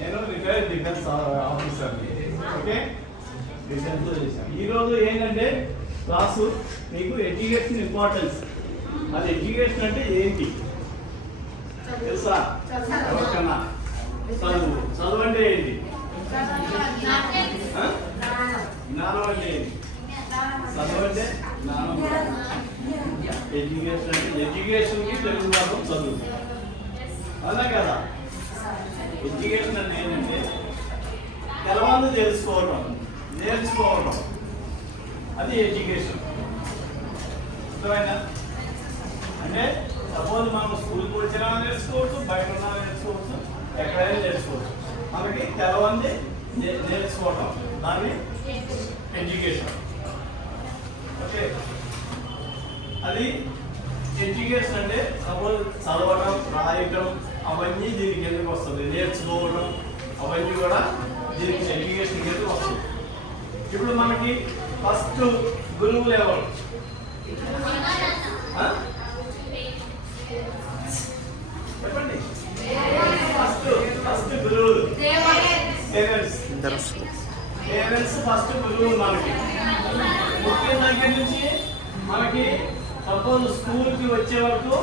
నేను retired defence officer. Okay, defence చేశాను. ఈరోజు ఏంటంటే క్లాసు మీకు ఎడ్యుకేషన్ ఇంపార్టెన్స్. అది ఎడ్యుకేషన్ అంటే ఏంటి తెలుసా? ఎవరికన్నా చదువు. చదువు అంటే ఏంటి? జ్ఞానం అంటే ఏంటి? చదువు అంటే జ్ఞానం. ఎడ్యుకేషన్ అంటే ఎడ్యుకేషన్కి తెలుగు భాగం చదువు. అవునా కదా? ఎడ్యుకేషన్ అంటే ఏంటంటే తెలవాళ్ళు తెలుసుకోవడం, నేర్చుకోవడం, అది ఎడ్యుకేషన్. అర్థమైనా? అంటే సపోజ్ మనం స్కూల్కి వచ్చినా నేర్చుకోవచ్చు, బయట ఉన్నా నేర్చుకోవచ్చు, ఎక్కడైనా నేర్చుకోవచ్చు. మనకి తెలవంది నేర్చుకోవటం, దాన్ని ఎడ్యుకేషన్. ఓకే, అది ఎడ్యుకేషన్ అంటే సపోజ్ చదవడం, రాయటం అవన్నీ దీనికి ఎందుకు వస్తుంది, నేర్చుకోవడం అవన్నీ కూడా దీనికి ఎడ్యుకేషన్ ఎందుకు వస్తుంది. ఇప్పుడు మనకి ఫస్ట్ గురువులు ఎవరు? చెప్పండి. ఫస్ట్ గురువులు పేరెంట్స్ ఫస్ట్ గురువులు. మనకి పుట్టిన దగ్గర నుంచి మనకి సపోజ్ స్కూల్కి వచ్చే వరకు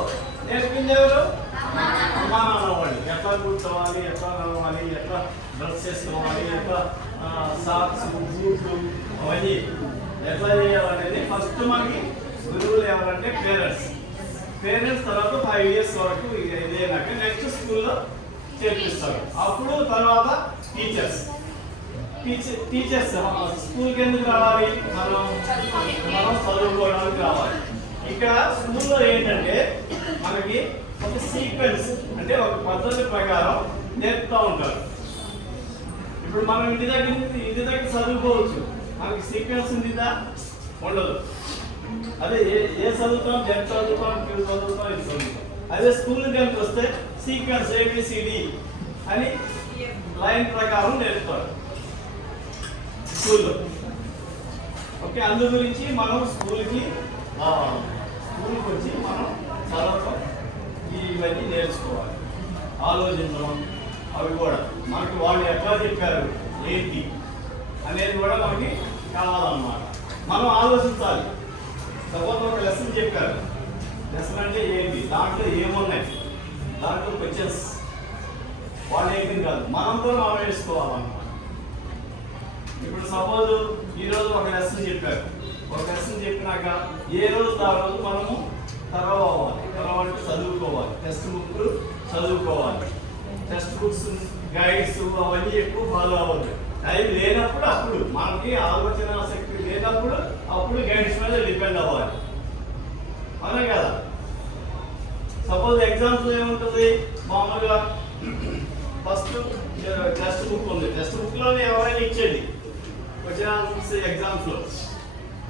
నేర్పింది ఎవరు? అమ్మా నాన్న వాళ్ళు. ఎట్లా కూర్చోవాలి, ఎట్లా నడవాలి, ఎట్లా డ్రెస్ చేసుకోవాలి, ఎట్లా సాక్స్, బూట్లు అవన్నీ ఎట్లా చేయాలనేది ఫస్ట్ మనకి గురువులు ఎవరంటే పేరెంట్స్. పేరెంట్స్ తర్వాత 5 years వరకు ఇదేనాక నెక్స్ట్ స్కూల్లో చేర్పిస్తారు. అప్పుడు తర్వాత టీచర్స్. స్కూల్కి ఎందుకు రావాలి? మనం చదువుకోవడానికి రావాలి. ఇక్కడ స్కూల్లో ఏంటంటే మనకి ఒక సీక్వెన్స్ అంటే ఒక పద్ధతి ప్రకారం నేర్పుతూ ఉంటారు. ఇప్పుడు మనం ఇంటి దగ్గర చదువుకోవచ్చు, మనకి సీక్వెన్స్ ఉందిదా? ఉండదు. అదే ఏ చదువుతాం, జెడ్ చదువుతాం, క్యూ చదువుతాం, ఇది చదువుతాం. అదే స్కూల్ కనుక వస్తే సీక్వెన్స్ ABCD అని లైన్ ప్రకారం నేర్పుతారు స్కూల్లో. ఓకే, అందు గురించి మనం స్కూల్కి వచ్చి మనం చదవటం ఇవన్నీ నేర్చుకోవాలి, ఆలోచించడం. అవి కూడా మనకి వాళ్ళు ఎట్లా చెప్పారు ఏంటి అనేది కూడా మనకి కావాలన్నమాట. మనం ఆలోచించాలి. సపోజ్ ఒక లెసన్ చెప్పారు, లెసన్ అంటే ఏంటి, దాంట్లో ఏమున్నాయి, దాంట్లో క్వశ్చన్స్ వాళ్ళు ఏంటి కాదు, మనం కూడా మనం వేసుకోవాలన్నమాట. ఇప్పుడు సపోజ్ ఈరోజు ఒక లెసన్ చెప్పారు, ఒక లెసన్ చెప్పినాక ఏ రోజు ఆ రోజు మనము తర్వాత చదువుకోవాలి. టెక్స్ట్ బుక్లు చదువుకోవాలి. టెక్స్ట్ బుక్స్, గైడ్స్ అవన్నీ ఎక్కువ ఫాలో అవ్వద్దు. టైం లేనప్పుడు అప్పుడు, మనకి ఆలోచన శక్తి లేనప్పుడు అప్పుడు గైడ్స్ మీద డిపెండ్ అవ్వాలి. అవునా కదా? సపోజ్ ఎగ్జామ్స్ ఏముంటుంది మామూలుగా ఫస్ట్ టెక్స్ట్ బుక్ ఉంది. టెక్స్ట్ బుక్లోనే ఎవరైనా ఇచ్చేది క్వశ్చన్స్ ఎగ్జామ్స్లో.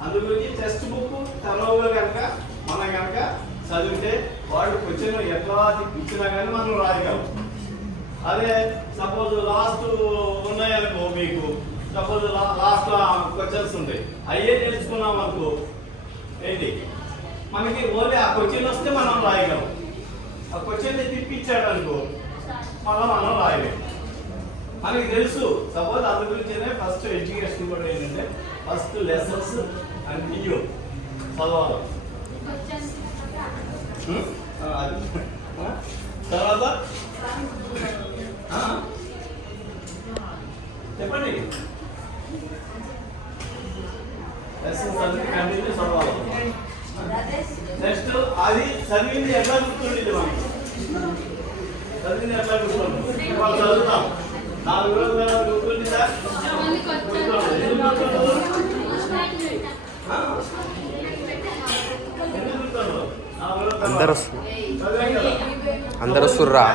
అందుగురించి టెక్స్ట్ బుక్ తరువుగా కనుక మనం కనుక చదివితే వాడు క్వశ్చన్ ఎట్లా ఇచ్చినా కానీ మనం రాయగలం. అదే సపోజ్ లాస్ట్ ఉన్నాయనుకో, మీకు సపోజ్ లాస్ట్ క్వశ్చన్స్ ఉంటాయి, అయ్యే నేర్చుకున్నాం అనుకో ఏంటి, మనకి ఓన్లీ ఆ క్వశ్చన్ వస్తే మనం రాయగలం. ఆ క్వశ్చన్ తిప్పించాడు అనుకో మనం రాయలేము. మనకి తెలుసు. సపోజ్ అందు గురించినే ఫస్ట్ ఎడ్యుకేషన్ కూడా ఏంటంటే ఫస్ట్ లెసన్స్ అండ్ న్యూ చదవాలి. తర్వాత చెప్పండి, లెసన్స్ అన్ని కంటిన్యూ చదవాలి. నెక్స్ట్ అది చదివింది ఎట్లా గుర్తుండేది, మనకి చదివింది ఎట్లా గుర్తుంది? వాళ్ళు చదువుతాం 4 రోజుల తర్వాత గుర్తుంది సార్. అందరూ సుర్రా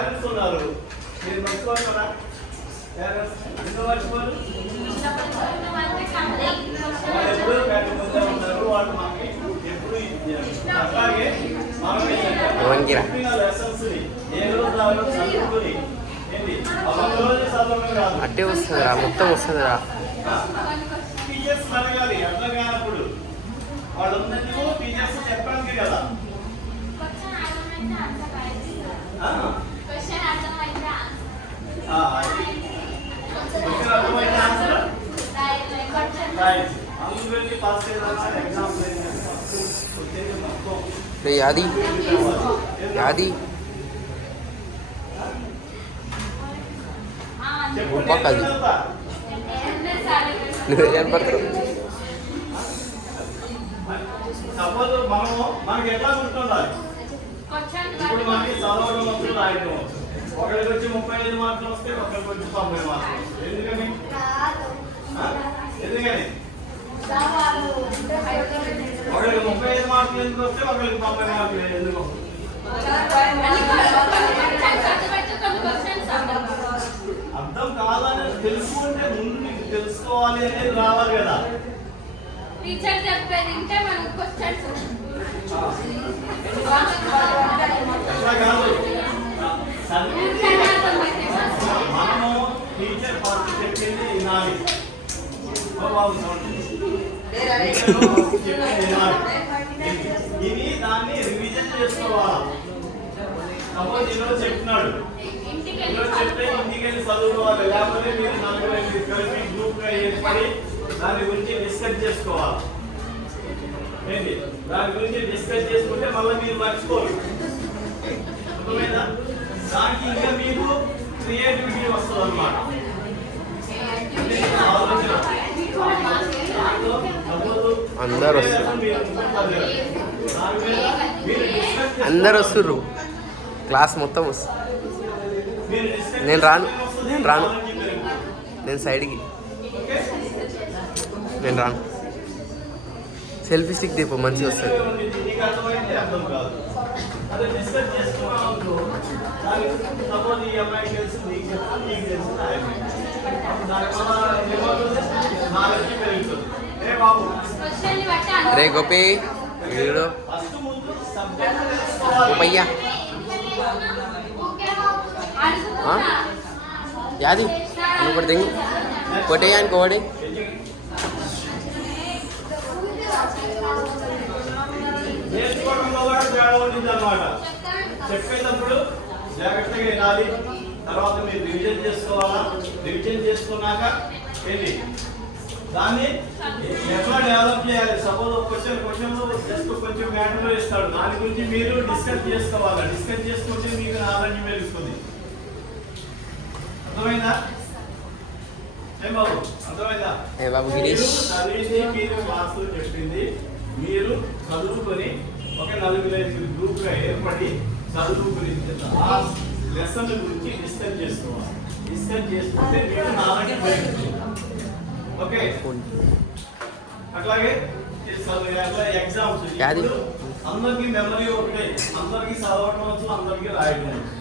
అట్టే వస్తుందిరా, మొత్తం వస్తుందిరా. టీచర్స్ అడగాలి, అట్లా కానప్పుడు వాళ్ళు ఉన్నందుకు టీచర్స్ చెప్పడానికి కదా. రైట్. అందులోకి పాస్ చేయాలన్నా ఎగ్జామ్స్ వచ్చేది మొత్తం యాది యాది పక్కది నువ్వేం పడతావు సపోజ్ మనకి ఎట్లా గుర్తుండాలి ఇప్పుడు మనకి చదవడం వస్తుంది రాయడం వస్తుంది ఒకరికి వచ్చి 35 మార్కులు వస్తే ఒకరికి వచ్చి 90 మార్కులు ఎందుకని ఎందుకని ఒకరికి 35 మార్కులు ఎందుకు వస్తే ఒకరికి 90 మార్కులు ఎందుకు అర్థం కాదని తెలుసుకుంటే ముందు మీకు తెలుసుకోవాలి అనేది రావాలి కదా టీచర్ చెప్పేది ఇంటే మనకు క్వశ్చన్స్ ఎట్లా కాదు మనము టీచర్ ఫస్ట్ చెప్పింది వినాలి ఇది దాన్ని రివిజన్ చేసుకోవాలి సపోజ్ ఈరోజు చెప్తున్నాడు ఈరోజు చెప్తే ఇంటికి వెళ్ళి చదువుకోవాలి లేకపోతే మీరు నలుగురు కలిపి గ్రూప్ గా ఏర్పడి దాని గురించి డిస్కస్ చేసుకోవాలి ఏంటి దాని గురించి డిస్కస్ చేసుకుంటే మళ్ళీ మీరు మర్చిపోరు అర్థమైందా దానికి ఇంకా మీకు క్రియేటివిటీ వస్తుంది అన్నమాట అందరు వస్తుర్రు క్లాస్ మొత్తం వస్తుంది నేను రాను నేను సైడ్కి నేను రాను సెల్ఫీ స్టిక్ దీప మంచిగా వస్తుంది రే గోపి వీడు గోపయ్యా యాది నువ్వు కూడా దింగు కొట్టేయా అనుకోవాడి నేర్చుకోవడంలో కూడా తేడా ఉంటుంది అన్నమాట చెప్పేటప్పుడు జాగ్రత్తగా వినాలి తర్వాత మీరు రివిజన్ చేసుకోవాలా రివిజన్ చేసుకున్నాక ఏంటి దాన్ని ఎట్లా డెవలప్ చేయాలి సపోజ్ క్వశ్చన్ జస్ట్ కొంచెం మ్యాటర్లో ఇస్తాడు దాని గురించి మీరు డిస్కస్ చేసుకోవాలి డిస్కస్ చేసుకుంటే మీకు నాలెడ్జ్ పెరుగుతుంది అర్థమైందా ఏం బాబు అర్థమైందా చదివింది మీరు క్లాసులు చెప్పింది మీరు చదువుకొని ఒక 4-5 గ్రూప్ గా ఏర్పడి చదువు గురించి ఆ లెసన్ గురించి డిస్కస్ చేసుకోవాలి డిస్కస్ చేసుకుంటే మీరు నాలెడ్జ్ పెరుగుతుంది ఓకే అట్లాగే ఎగ్జామ్స్ అందరికి మెమరీ ఒకటే అందరికి చదవటం వచ్చు అందరికి రాయటం వచ్చు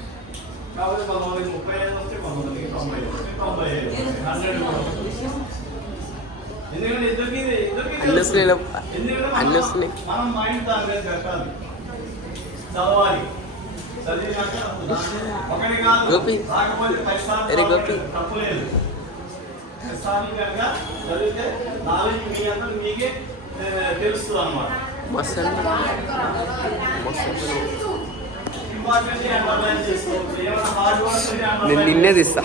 కాబట్టి కొంతమందికి 35 వస్తే కొంతమందికి 90 వస్తే 95 100 ఎందుకంటే ఇద్దరికి మనం మైండ్ దాని మీద పెట్టాలి చదవాలి చదివినాక ఒకటి కాదు రాకపోతే 10 సార్లు తప్పులేదు స్థానికంగా చదివితే నాలెడ్జ్ మీ అందరూ మీకే తెలుస్తుంది అన్నమాట ఇంపార్టెంట్ అండర్లైన్ చేసుకోవచ్చు ఏమైనా హార్డ్ వర్క్ నిన్నే తీస్తా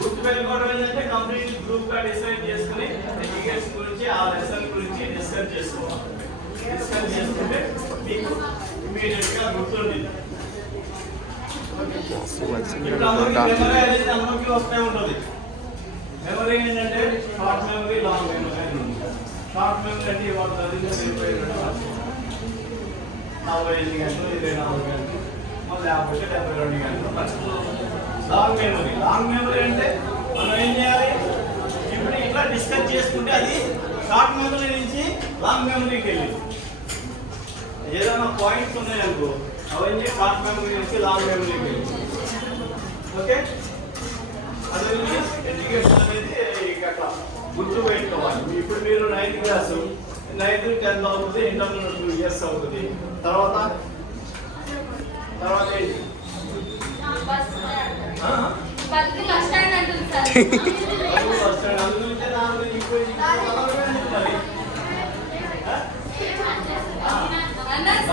గుర్తుపెట్టుకోవడం ఏంటంటే కంప్లీట్ గ్రూప్ గా డిసైడ్ చేసుకుని ఎడ్యుకేషన్ గురించి ఆ లెసన్ గురించి డిస్కస్ చేసుకోవాలి డిస్కస్ చేసుకుంటే మీకు ఇమీడియట్ గా గుర్తుంటుంది ఇప్పుడు అందరికీ వస్తూ ఉంటుంది మెమరీ ఏంటంటే short memory long memory short memory అంటే ఇవాళ చదివిన 45 గంటలు 24 గంటలు మళ్ళీ 72 గంటలు లాంగ్ మెమరీ అంటే మనం ఏం చేయాలి ఇప్పుడు ఇట్లా డిస్కస్ చేసుకుంటే అది షార్ట్ మెమరీ నుంచి లాంగ్ మెమరీకి వెళ్ళింది ఏదైనా పాయింట్స్ ఉన్నాయనుకో అవన్నీ షార్ట్ మెమరీ నుంచి లాంగ్ మెమరీకి వెళ్ళింది ఓకే అదే ఎడ్యుకేషన్ అనేది అట్లా గుర్తు పెట్టుకోవాలి ఇప్పుడు మీరు 9th క్లాసు 9th 10th అవుతుంది ఇంటర్నల్ 2 years అవుతుంది తర్వాత ఏంటి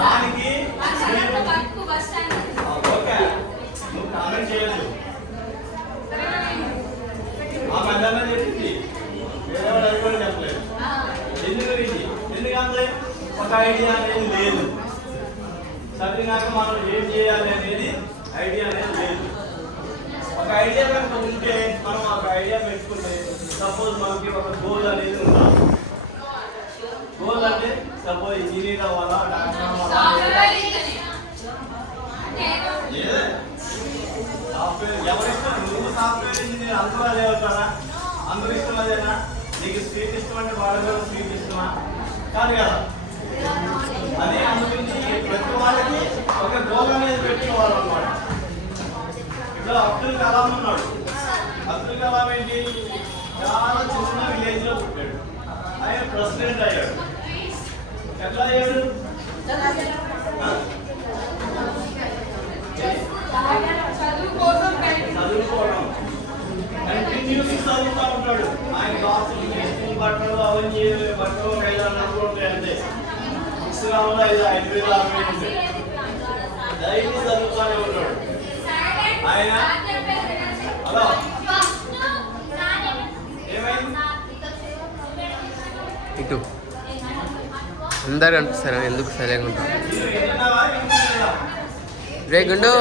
దానికి ఓకే నువ్వు కామెంట్ చేయొచ్చు ఆ మధ్యాహ్నం చెప్పింది వేరే ఐడియా అనేది లేదు. చదివినాక మనం ఏం చేయాలి అనేది ఐడియా అనేది లేదు. ఒక ఐడియా కనుక ఉంటే మనం ఒక ఐడియా పెట్టుకుంటే సపోజ్ మనకి ఒక గోల్ అనేది ఉండాలి. గోల్ అంటే సపోజ్ ఇంజనీర్ అవ్వాలా, డాక్టర్ అవ్వాలా, సాఫ్ట్వేర్ ఎవరిష్టం. నువ్వు సాఫ్ట్వేర్ ఇంజనీర్ అందరూ అదే అవుతారా? అందరూ ఇష్టం అదేనా? నీకు స్వీట్ ఇష్టం అంటే వాళ్ళ స్వీట్ ఇష్టమా? కాదు కదా. అదే అందుగురించి ప్రతి వాళ్ళకి ఒక గోల్ అనేది పెట్టుకోవాలి అన్నమాట. ఇప్పుడు అబ్దుల్ కలాం ఉన్నాడు. అబ్దుల్ కలాం ఏంటి, చాలా చిన్న విలేజ్ లో పుట్టాడు. ఆయన ప్రెసిడెంట్ అయ్యాడు. ఎట్లా అయ్యాడు? చదువుకోవడం. కంటిన్యూస్ చదువుతూ ఉంటాడు. ఆయన క్లాసులు బట్టలు అవన్నీ బట్టలు 500 ఉంటాయి అంతే. బుక్స్ కావాలి 5,000 60,000 ఉంటాయి. డైలీ చదువుతూనే ఉంటాడు ఆయన. హలో ఏమైంది? ఇటు అందరు కనిపిస్తారు, ఎందుకు సైలెంట్ ఉంటారు? రే గుండు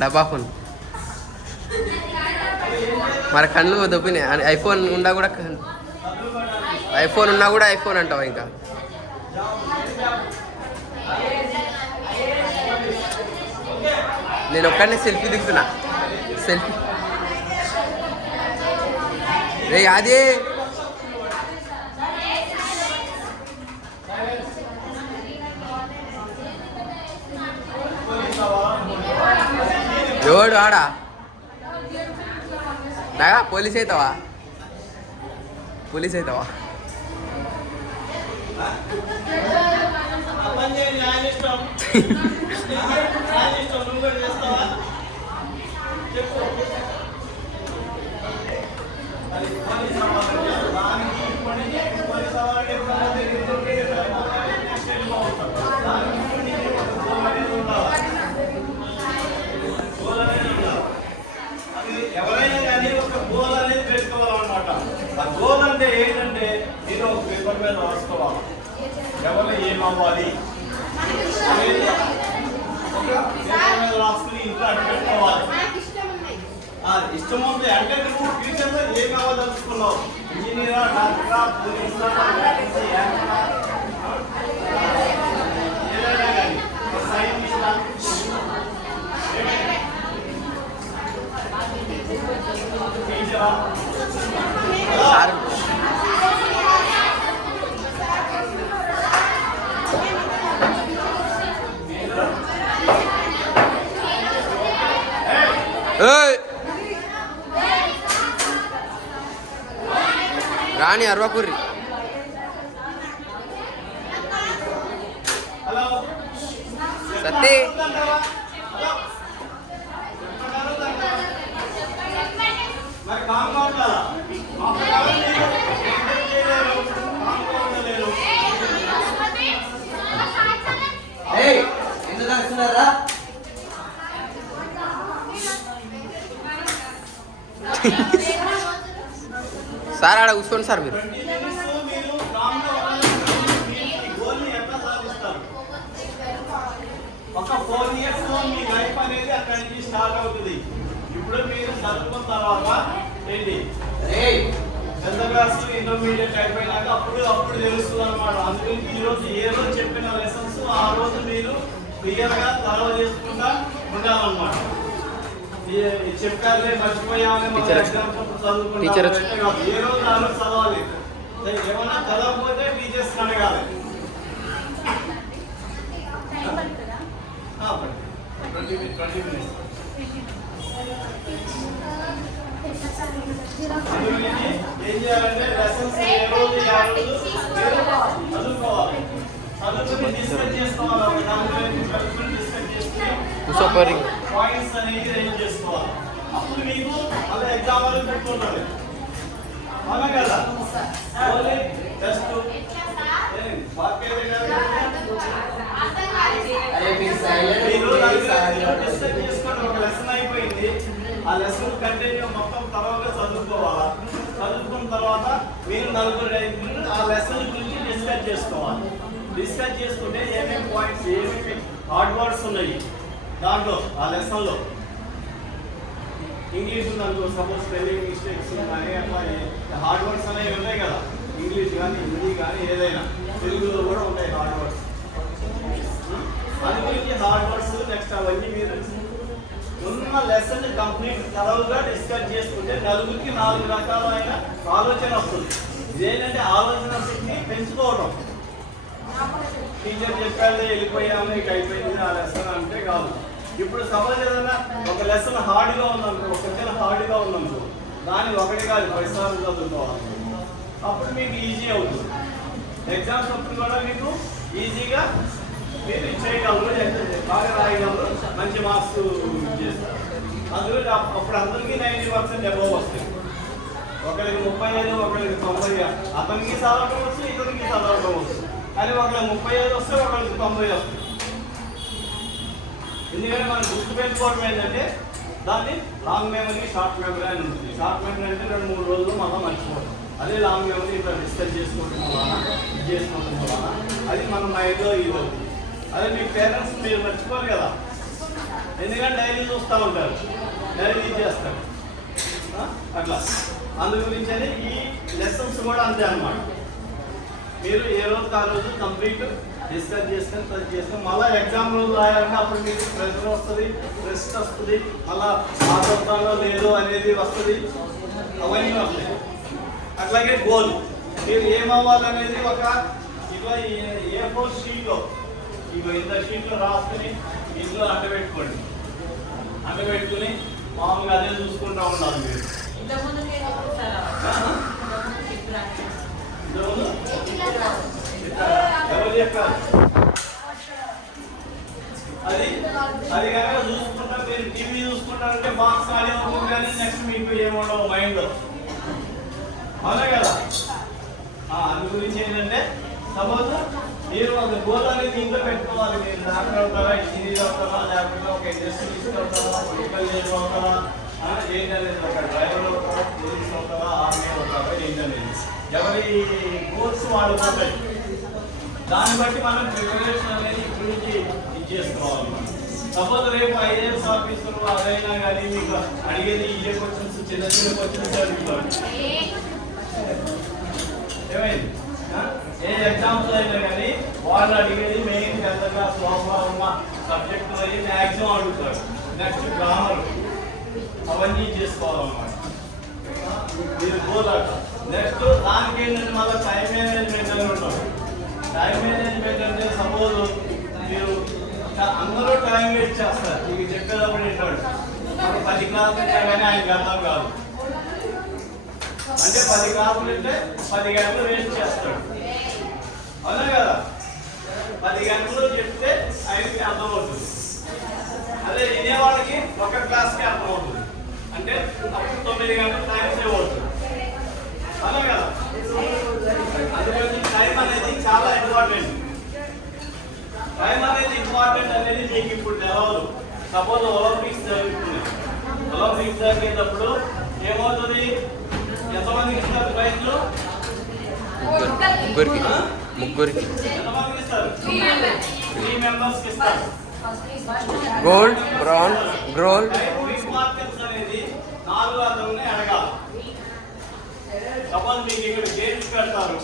డబ్బా ఫోన్ మరి కళ్ళు దొబ్బినాయి. ఐఫోన్ ఉన్నా కూడా ఐఫోన్ అంటావా? ఇంకా నేను ఒక్కడనే సెల్ఫీ దిగుతున్నా. సెల్ఫీ రే అదే ఎవడు ఆడా నాగా పోలీస్ అవుతావా? పోలీస్ అవుతావా? ఎవరైనా కానీ ఒక గోల్ అనేది పెట్టుకోవాలన్నమాట. ఆ గోల్ అంటే ఏంటంటే నేను ఒక పేపర్ మీద రాసుకోవాలి, ఎవరు ఏమవ్వాలి అనేది ఒక పేపర్ మీద రాసుకుని ఇంట్లో అటు పెట్టుకోవాలి. ఇష్టం ఉంది అంటే నువ్వు ఫ్యూచర్లో ఏం కావాలనుకున్నావు? ఇంజనీరా, డాక్టరా, పోలీసా, ఏదైనా కానీ సైంటిస్టా, సార్ రాణి అరవకుర్రి సత్తి మరి కామ్గా ఉండాలా? ఎందుకు వస్తున్నారా? సార్ ఆడ కూర్చోండి సార్. మీరు ఒక 4 years లో మీ లైఫ్ అనేది అక్కడి నుంచి స్టార్ట్ అవుతుంది. ఇప్పుడు మీరు చదువుకున్న తర్వాత ఏంటి 10th క్లాస్ ఇంటర్మీడియట్ అయిపోయినాక అప్పుడు తెలుస్తుంది అనమాట. అందుకని ఈ రోజు ఏ రోజు చెప్పిన లెసన్స్ ఆ రోజు మీరు క్లియర్ గా ఫాలో చేసుకుంటా ఉండాలన్నమాట. చెప్పారులే మర్చిపోయామని చదువుకుంటారు ఏ రోజు ఆ రోజు చదవాలి. ఏమన్నా చదవకపోతే టీచర్స్ అడగాలి. 20 minutes. ఏం చేయాలంటే లెసన్స్ ఏ రోజు చదువుకోవాలి. చదువుకుని డిస్కస్ చేసుకోవాలి. ఒక దాని గురించి చదువుకుని డిస్కస్ చేసుకుని పాయింట్స్ అనేది రేంజ్ చేసుకోవాలి. అప్పుడు మీకు అలా ఎగ్జామ్ అనేది పెట్టుకుంటారు. అవునా కదా? ఓన్లీ జస్ట్ డిస్కస్ చేసుకోండి. ఒక లెసన్ అయిపోయింది. ఆ లెసన్ కంటిన్యూ మొత్తం తర్వాత చదువుకోవాలా. చదువుకున్న తర్వాత మీరు 4 ఆ లెసన్ గురించి డిస్కస్ చేసుకోవాలి. డిస్కస్ చేసుకుంటే ఏమేమి పాయింట్స్, ఏమేమి హార్డ్ వర్డ్స్ ఉన్నాయి దాంట్లో ఆ లెసన్లో. ఇంగ్లీష్ ఉందనుకో, సపోజ్ స్పెల్లింగ్ మిస్టేక్స్ కానీ అట్లా హార్డ్ వర్డ్స్ అనేవి ఉంటాయి కదా, ఇంగ్లీష్ కానీ హిందీ కానీ ఏదైనా, తెలుగులో కూడా ఉంటాయి హార్డ్ వర్డ్స్. అందుగురించి హార్డ్ వర్డ్స్ నెక్స్ట్ అవన్నీ మీరు ఉన్న లెసన్ కంప్లీట్ థరోగా డిస్కస్ చేసుకుంటే నలుగురికి 4 రకాలైన ఆలోచన వస్తుంది. ఇదేంటంటే ఆలోచన శక్తిని పెంచుకోవడం. టీచర్ చెప్పాడే వెళ్ళిపోయాము ఇక అయిపోయింది ఆ లెసన్ అంటే కాదు. ఇప్పుడు సపోజ్ ఏదైనా ఒక లెసన్ హార్డ్గా ఉందనుకో, ఒక క్వశ్చన్ హార్డ్గా ఉందనుకో, దాన్ని ఒకటి కాదు 10 సార్లు చదువుకోవాలి. అప్పుడు మీకు ఈజీ అవుతుంది. ఎగ్జామ్స్ అప్పుడు కూడా మీకు ఈజీగా మీరు చేయగలరు, బాగా రాయగలరు, మంచి మార్క్స్ చేస్తారు. అందులో అప్పుడు అందరికీ 90% అబోవ్ వస్తాయి. ఒకరికి 35, ఒకరికి 90. అతనికి చదవటం వస్తుంది, ఇతనికి చదవటం వస్తుంది. కానీ ఒకరికి 35 వస్తే ఒకరికి 90 వస్తుంది. ఎందుకంటే మనం గుర్తుపెట్టుకోవడం ఏంటంటే దాన్ని లాంగ్ మెమరీ, షార్ట్ మెమరీ అని ఉంటుంది. షార్ట్ మెమరీ అంటే 2-3 రోజులు మనం మర్చిపోవడం. అదే లాంగ్ మెమరీ ఇట్లా డిస్కస్ చేసుకోవడం వలన, ఇది చేసుకోవడం వలన అది మన మైండ్లో ఇది అవుతుంది. అదే మీ పేరెంట్స్ మీరు మర్చిపోరు కదా, ఎందుకంటే డైరీ చూస్తూ ఉంటారు, డైరీ చేస్తారు అట్లా. అందు గురించి అని ఈ లెసన్స్ కూడా అంతే అన్నమాట. మీరు ఏ రోజు ఆ రోజు కంప్లీట్ డిస్కస్ చేసుకొని మళ్ళీ ఎగ్జామ్ రోజు రాయాలంటే అప్పుడు మీకు ప్రెషర్ వస్తుంది, రెస్ట్ వస్తుంది, మళ్ళీ ఆటోతానో లేదో అనేది వస్తుంది, అవన్నీ వస్తాయి. అట్లాగే గోల్, మీరు ఏమవ్వాలనేది ఒక ఇట్లా A4 షీట్లో ఇంత షీట్లో రాసుకుని ఇంట్లో అంటబెట్టుకోండి. అంటబెట్టుకుని మామూలుగా అదే చూసుకుంటూ ఉండాలి. మీరు ఎవరు చెప్పారు అది? అది కనుక చూసుకుంటారు, మీరు టీవీ చూసుకుంటారంటే బాక్స్ ఆడే ఉంటుంది, కానీ నెక్స్ట్ మీకు ఏముండవు మైండ్లో, అవునా కదా? అందు గురించి ఏంటంటే సపోజ్ మీరు ఒక గోల్ అనేది ఇంట్లో పెట్టుకోవాలి. మీరు డాక్టర్ అవుతారా, ఇంజనీర్ అవుతారా, లేకపోతే ఒక ఇండస్ట్రీ తీసుకెళ్తారా, పొలిటికల్ లీడర్ అవుతారా, ఏంటనేది ఒక డ్రైవర్ అవుతారా, పోలీస్ అవుతారా, ఆర్మీ అవుతారా, ఏంటనేది ఎవరి గోల్స్ వాళ్ళు ఉంటాయి. దాన్ని బట్టి మనం ప్రిపరేషన్ అనేది ఇప్పటి నుంచి ఇది చేసుకోవాలి. సపోజ్ రేపు IAS ఆఫీసర్ అదైనా కానీ మీకు అడిగేది ఇదే క్వశ్చన్స్, చిన్న క్వశ్చన్స్ అడుగుతారు. ఏమైంది? ఏ ఎగ్జామ్స్ అయినా కానీ వాళ్ళు అడిగేది మెయిన్ పెద్దగా స్వభావ సబ్జెక్ట్ మరి మ్యాక్సిమం అడుగుతారు. నెక్స్ట్ గ్రామర్ అవన్నీ చేసుకోవాలన్నమాట. మీరు పోలాట నెక్స్ట్ దానికి ఏంటంటే మళ్ళీ టైం మేనేజ్మెంట్ అని ఉంటారు. టైం మేనేజ్మెంట్ అంటే సపోజ్ మీరు అందరూ టైం వేస్ట్ చేస్తారు. మీకు చెప్పేటప్పుడు ఏంటంటే 10 క్లాసులు ఉంటే కానీ ఆయనకి అర్థం కాదు. అంటే 10 క్లాసులు ఉంటే 10 గంటలు వేస్ట్ చేస్తాడు, అవునా కదా? 10 గంటలు చెప్తే ఆయనకి అర్థమవుతుంది. అదే వినేవాళ్ళకి ఒక క్లాస్కి అర్థమవుతుంది. అంటే అప్పుడు 9 గంటలు టైం సేవ్ అవుతుంది, అవునా కదా? అందుకని టైం అనేది చాలా ఇంపార్టెంట్. టైం అనేది ఇంపార్టెంట్ అనేది మీకు ఇప్పుడు తెలవదు. సపోజ్ ఒలింపిక్స్ జరుగుతుంది. ఒలింపిక్స్ జరిగేటప్పుడు ఏమవుతుంది? ఎంతమందికి ఇస్తారు ప్రైజ్లు? ముగ్గురికి ఎంతమందికి ఇస్తారు? 3 మెంబర్స్కి ఇస్తారు. Gold, bronze, gold. మార్కెట్స్ అనేది 4 అతన్ని అడగాలి. సపోజ్ మీకు ఇక్కడ గేమ్స్ పెడతారు,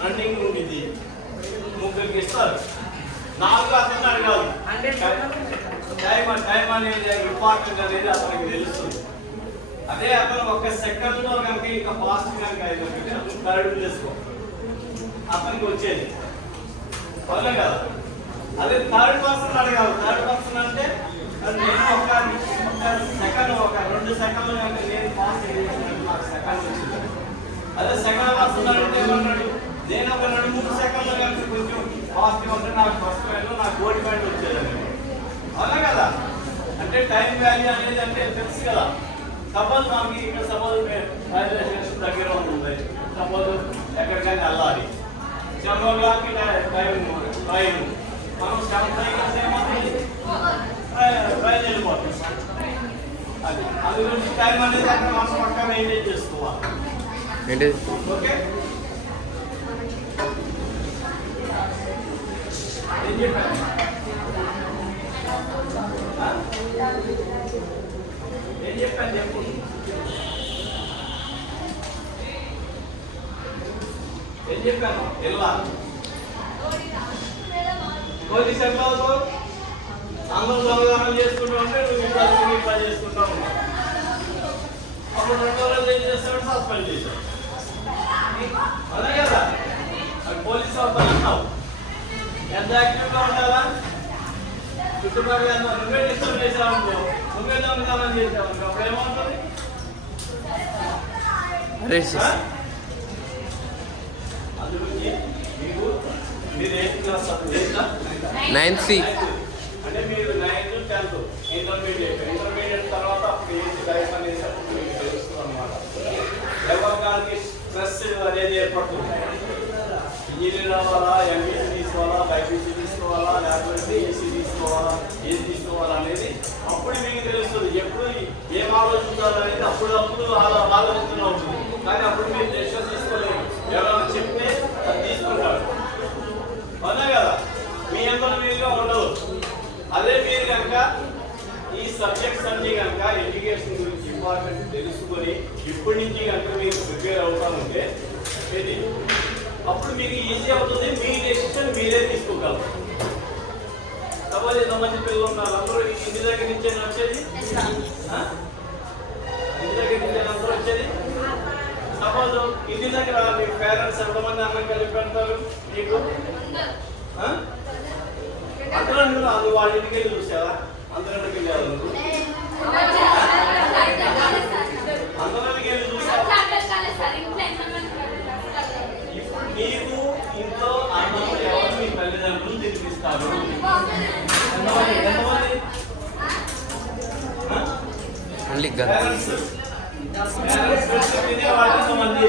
రన్నింగ్ ఉంటుంది, ముగ్గురికి ఇస్తారు. 4 అతన్ని అడగాలి. టైం అనేది ఇంపార్టెంట్ అనేది అతనికి తెలుస్తుంది. అదే అతను 1 సెకండ్లో కనుక ఇంకా ఫాస్ట్ కనుక అయితే అతను థర్డ్ చేసుకో అతనికి వచ్చేది, అవునా కదా? అదే థర్డ్ పర్సన్ అడగాలి. థర్డ్ పర్సన్ అంటే నేను ఒక సెకండ్, ఒక 2 సెకండ్లు కనుక నేను ఫాస్ట్ చేసినట్టు నాకు సెకండ్ వచ్చింది. అదే సెకండ్ పర్సన్ అడిగితే ఏమన్నాడు? నేను ఒక 2-3 సెకండ్లు కనుక కొంచెం ఫాస్ట్గా ఉంటే నాకు ఫస్ట్ ప్యాడ్, నాకు గోల్డ్ ప్యాడ్ వచ్చేది, అవునా కదా? అంటే టైం వాల్యూ అనేది అంటే తెలుసు కదా. సపోజ్ మనకి ఇక్కడ సపోజ్ రైల్వే స్టేషన్ దగ్గర ఉంటుంది, సపోజ్ ఎక్కడికైనా వెళ్ళాలి, 7 o'clockకి ట్రైన్, మనం 7 ఏమవుతుంది? ట్రైన్ వెళ్ళిపోతుంది. అది అందుగురించి టైం అనేది అక్కడ మనం పక్కన మెయింటైన్ చేసుకోవాలి. ఓకే, ఏం చెప్పాను? ఏం చెప్పాను చెప్పు. ఏం చెప్పాను? ఎలా పోలీస్ ఎట్లా అవుతావు? అందరూ దొంగదానం చేసుకుంటూ ఉంటే నువ్వు ఇట్లా చేసుకుంటా ఉన్నావు. అప్పుడు 2 రోజులు ఏం చేస్తాడు? సస్పెండ్ చేశాడు. అదే కదా అది పోలీసు అబ్బాయి అన్నావు. ఎంత యాక్టివ్గా ఉండాలా? చుట్టుపక్కల నువ్వే డిస్టర్బ్ చేసావనుకో, నువ్వే దొంగతనం చేసావనుకో, అప్పుడు ఏమవుతుంది? అందుగురించి మీరు 8th క్లాస్ 9th C అంటే మీరు 9th 10th ఇంటర్మీడియట్ తర్వాత అప్పుడు 8th లైఫ్ అనేది అప్పుడు మీకు తెలుస్తుంది అన్నమాట. ఎవరికి స్ట్రెస్ అనేది ఏర్పడుతుంది. ఇంజనీర్ అవ్వాలా, ఎంబీసీ తీసుకోవాలా, బైపీసీ తీసుకోవాలా, లేకపోతే ఏసీ తీసుకోవాలా, ఏది తీసుకోవాలా అనేది అప్పుడు మీకు తెలుస్తుంది. ఎప్పుడు ఏం ఆలోచించాలనేది అప్పుడప్పుడు ఆలోచన ఉంటుంది. కానీ అప్పుడు మీరు డెసిషన్ తీసుకోలేదు. ఎవరైనా చెప్తే అది తీసుకుంటాడు. అవునా కదా? మీ అందరూ మీరుగా ఉండదు. అదే మీరు కనుక ఈ సబ్జెక్ట్స్ అన్ని కనుక ఎడ్యుకేషన్ గురించి ఇంపార్టెంట్ తెలుసుకొని ఇప్పటి నుంచి కనుక మీకు ప్రిపేర్ అవుతానంటే అప్పుడు మీకు ఈజీ అవుతుంది. మీ డెసిషన్ మీరే తీసుకోగలరు. సపోజ్ ఎంతమంది పిల్లలు ఉన్నారు? అందరూ ఇంటి దగ్గర నుంచే వచ్చేది? ఇంటి దగ్గర నుంచే అందరూ వచ్చేది? సపోజ్ ఇంటి దగ్గర మీ పేరెంట్స్ ఎంతమంది అన్నం కలిపి పెడతారు మీకు? అందరూ అది వాళ్ళ ఇంటికి వెళ్ళి చూసావా? అందరికి వెళ్ళారు. అందరికి వెళ్ళి చూసావా? ఇప్పుడు నీకు ఇంట్లో అన్నం ఎవరు మీ తల్లిదండ్రులు తినిపిస్తారు? తినేవాళ్ళు ఎంతమంది?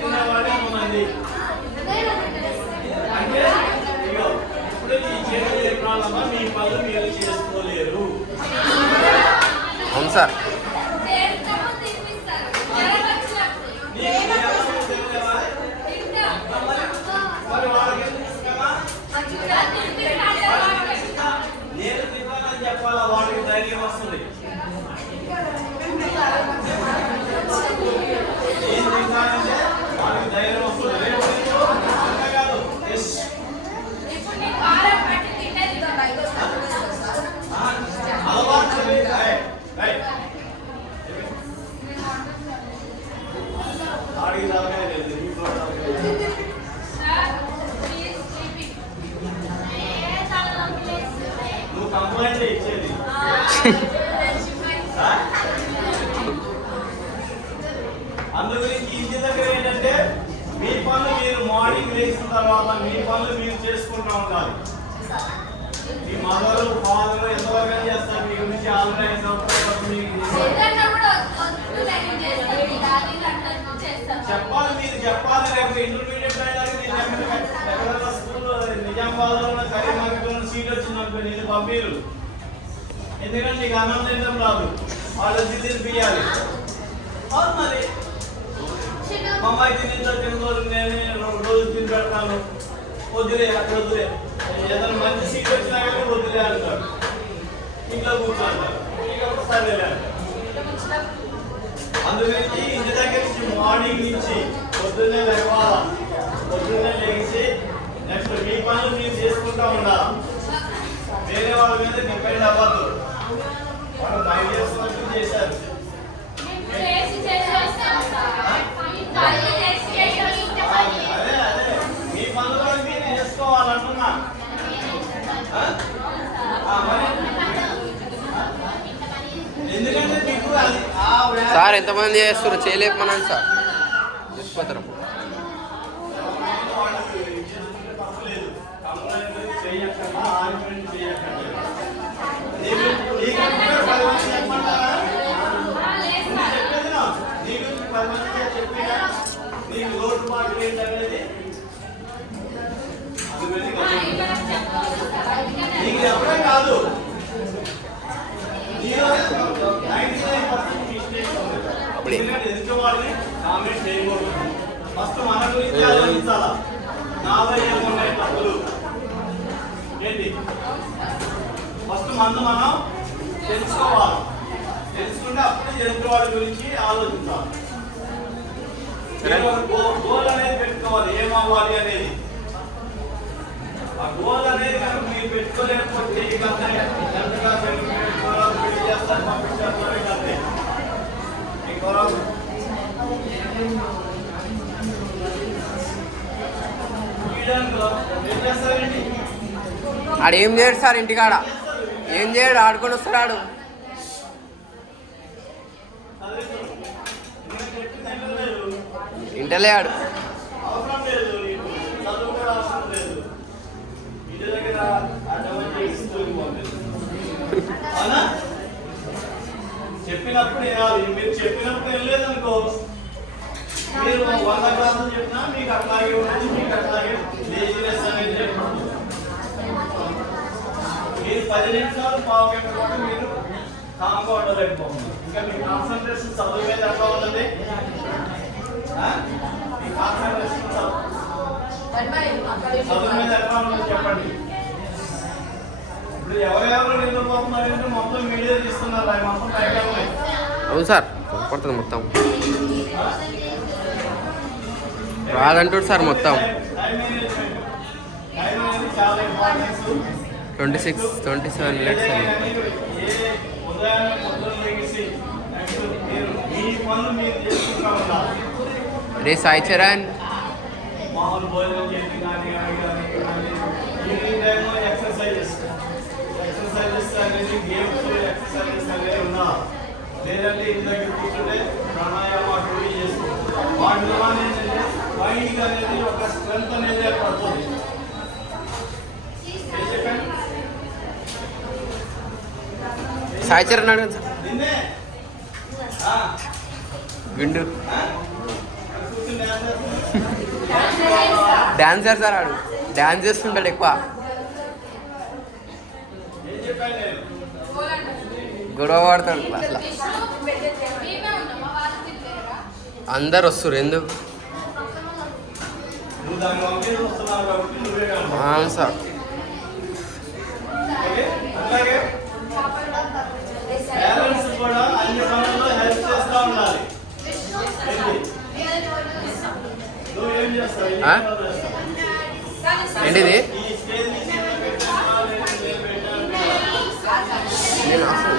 తినేవాళ్ళు ఎంతమంది? అంటే ఇప్పుడు ఈ చేతి ప్రాణమా మీ పనులు మీరు చేసుకోలేరు. అవును సార్. మరి వాళ్ళకి నేను తినాలని చెప్పాలా? వాడికి ధైర్యం వస్తుంది. నేను తిన్నానంటే వాడికి ధైర్యం వస్తుంది. కాదు అలవాటు ఆడికి తాగనే లేదు. నువ్వు కంప్లైంట్ ఇచ్చేది. అందు గురించి ఇంటి దగ్గర ఏంటంటే మీ పనులు మీరు మార్నింగ్ లేచిన తర్వాత మీ పనులు మీరు చేసుకుంటూ ఉండాలి. మీ మదరు ఫాదర్ ఎంతవరకు చేస్తారు మీ గురించి ఆల్రెడీ చెప్పాలి. మీరు చెప్పాలి. రేపు ఇంటర్మీడియట్ అయినా స్కూల్లో నిజామాబాద్లో కరీంనగర్లో సీట్ వచ్చిందనుకో నేను పంపిరు. ఎందుకంటే నీకు అన్నం తినడం రాదు. వాళ్ళు తినిపియాలి. అవును మరి మా అమ్మాయి తినరోజు నేను రోజు తిని పెడతాను. వద్దులే అక్కడ వద్దులే, ఏదైనా మంచి సీట్ వచ్చినా కానీ వద్దులే అంటారు. ఇంట్లో కూర్చోంటారు. ఇంకొక సరేలే అంటారు. అందుకని ఇంటి దగ్గర నుంచి మార్నింగ్ నుంచి పొద్దున్నే లేవాలా. పొద్దున్నే లేచి నెక్స్ట్ మీ పనులు మీరు చేసుకుంటూ ఉండాలి. వేరే వాళ్ళ మీద డిపెండ్ అవ్వద్దు. వాళ్ళు 9 years వరకు చేశారు. అదే మీ పనులు మీరు చేసుకోవాలంటున్నా. ఎందుకంటే మీకు అది సార్ ఎంతమంది చేస్తారు? చేయలేకపోయినాను సార్. చచ్చిపోతారు. నీకు లోటుపాట్లు ఏంటనేది నీకు చెప్పడం కాదు. ఎదుటి వాళ్ళని కామెంట్ చేయకూడదు. ఫస్ట్ మన గురించి ఆలోచించాలా. నాలో ఏమున్నాయి తప్పులు ఏంటి ఫస్ట్ మనం తెలుసుకోవాలి. తెలుసుకుంటే అప్పుడే ఎదుటి వాడి గురించి ఆలోచించాలి. గోల్ అనేది పెట్టుకోవాలి, ఏమవ్వాలి అనేది. ఆ గోల్ అనేది కనుక మీరు పెట్టుకోలేకపోతే ఎంతగా చేస్తారు పంపించారు ఏం చేస్తారండి? ఆడు ఏం చేయడు సార్, ఇంటికాడ ఏం చేయడు, ఆడుకొని వస్తాడు. ఇంటలే ఆడు. అవసరం లేదు, చదువు కూడా అవసరం లేదు. ఇంటి దగ్గర అవునా? చెప్పినప్పుడు వినాలి. మీరు చెప్పినప్పుడు వెళ్ళలేదనుకో, మీరు 100 క్లాసులు చెప్పినా మీకు అట్లాగే ఉంటుంది. మీకు అట్లాగే లేజినెస్ అనేది ఏర్పడుతుంది. మీరు 10 నిమిషాలు పావు గంట కూడా మీరు కామ్గా ఉండలేకపోతుంది. ఇంకా మీ కాన్సన్ట్రేషన్ చదువు మీద ఎట్లా ఉంటుంది? మీ కాన్సన్ట్రేషన్ చదువు మీద ఎట్లా ఉంటుంది చెప్పండి. ఇప్పుడు ఎవరెవరు నిద్రపోతున్నారంటే మొత్తం మీడియా తీస్తున్నారు. అవి మొత్తం పైగా ఉన్నాయి. అవును సార్, పడుతుంది మొత్తం రాదంటాడు సార్. మొత్తం 26-27 మినిట్స్ రే సాయి చరణ్. మామూలు భోజనం చేసి కానీ ఎక్సర్సైజెస్ అనేది గేమ్స్ ఎక్సర్సైజెస్ అనేది ఉన్నా, లేదంటే ఇంటి దగ్గర కూర్చుంటే ప్రాణాయామం అటు చేసుకోవాలి. వాటి ద్వారా ఏంటంటే మైండ్ అనేది ఒక స్ట్రెంత్ అనేది ఏర్పడుతుంది. సాయి చరణ్ అడగండి సార్. నిన్నే గుండు కూర్చుని డాన్సర్ సార్, ఆడు డాన్స్ చేస్తుంటాడు ఎక్కువ. ఏం చెప్పాను నేను? గొడవ పడతాడు అట్లా. అందరు వస్తారు ఎందుకు? నువ్వు దాన్ని పంపించి వస్తున్నావు కాబట్టి నువ్వే కాదు. అవును సార్. అలాగే పేరెంట్స్ కూడా అన్ని పనుల్లో హెల్ప్ చేస్తూ ఉండాలి. నువ్వు ఏం చేస్తావు? ఏంటిది? ఈ స్టేజ్ నుంచి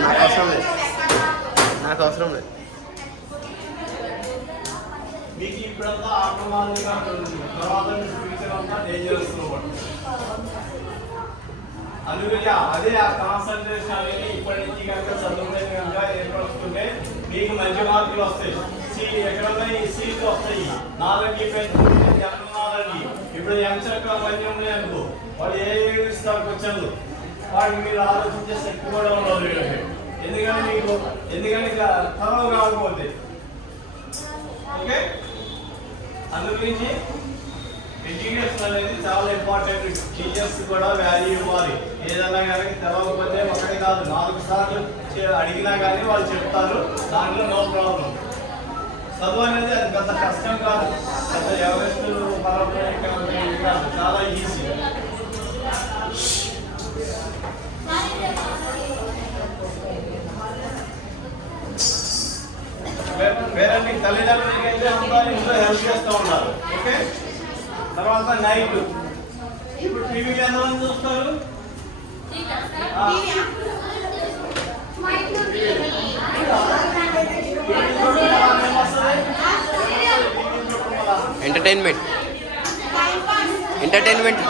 నాకు అవసరం లేదు, నాకు అవసరం లేదు. మీకు ఇప్పుడంతా ఆటోమాటిక్గా ఉంటుంది. తర్వాత ఫ్యూచర్ అంతా డేంజరస్ అందుకని అదే ఆ కాన్సన్ట్రేషన్ అనేది ఇప్పటి నుంచి కనుక చదువుకునే కనుక ఏర్పడుతుంటే మీకు మంచి మార్కులు వస్తాయి. ఎక్కడన్నా ఈ సీట్లు వస్తాయి. నాలుగు నాలుగు ఇప్పుడు ఎంచక్క మంచి ఉన్నాయి అనుకో, వాళ్ళు ఏ ఇస్తారు క్వశ్చన్లు, వాటికి మీరు ఆలోచించే శక్తి కూడా ఉండదు. ఎందుకంటే తరవ కాకపోతే ఓకే. అందుగురించి ఎడ్యుకేషన్ అనేది చాలా ఇంపార్టెంట్. టీచర్స్ కూడా వాల్యూ ఇవ్వాలి. ఏదైనా కానీ తెలవకపోతే ఒకటి కాదు 4 సార్లు అడిగినా కానీ వాళ్ళు చెప్తారు. దాంట్లో నో ప్రాబ్లం. చదువు అనేది అది పెద్ద కష్టం కాదు, పెద్ద ఎవరెస్టులు కాదు, చాలా ఈజీ. పేరెంట్కి తల్లిదండ్రులకి అయితే అంతా ఇంట్లో హెల్ప్ చేస్తూ ఉండాలి. ఓకే. తర్వాత నైట్ ఇప్పుడు టీవీలు ఎంతమంది చూస్తారు? ఎంటర్టైన్మెంట్ ఎంటర్టైన్మెంట్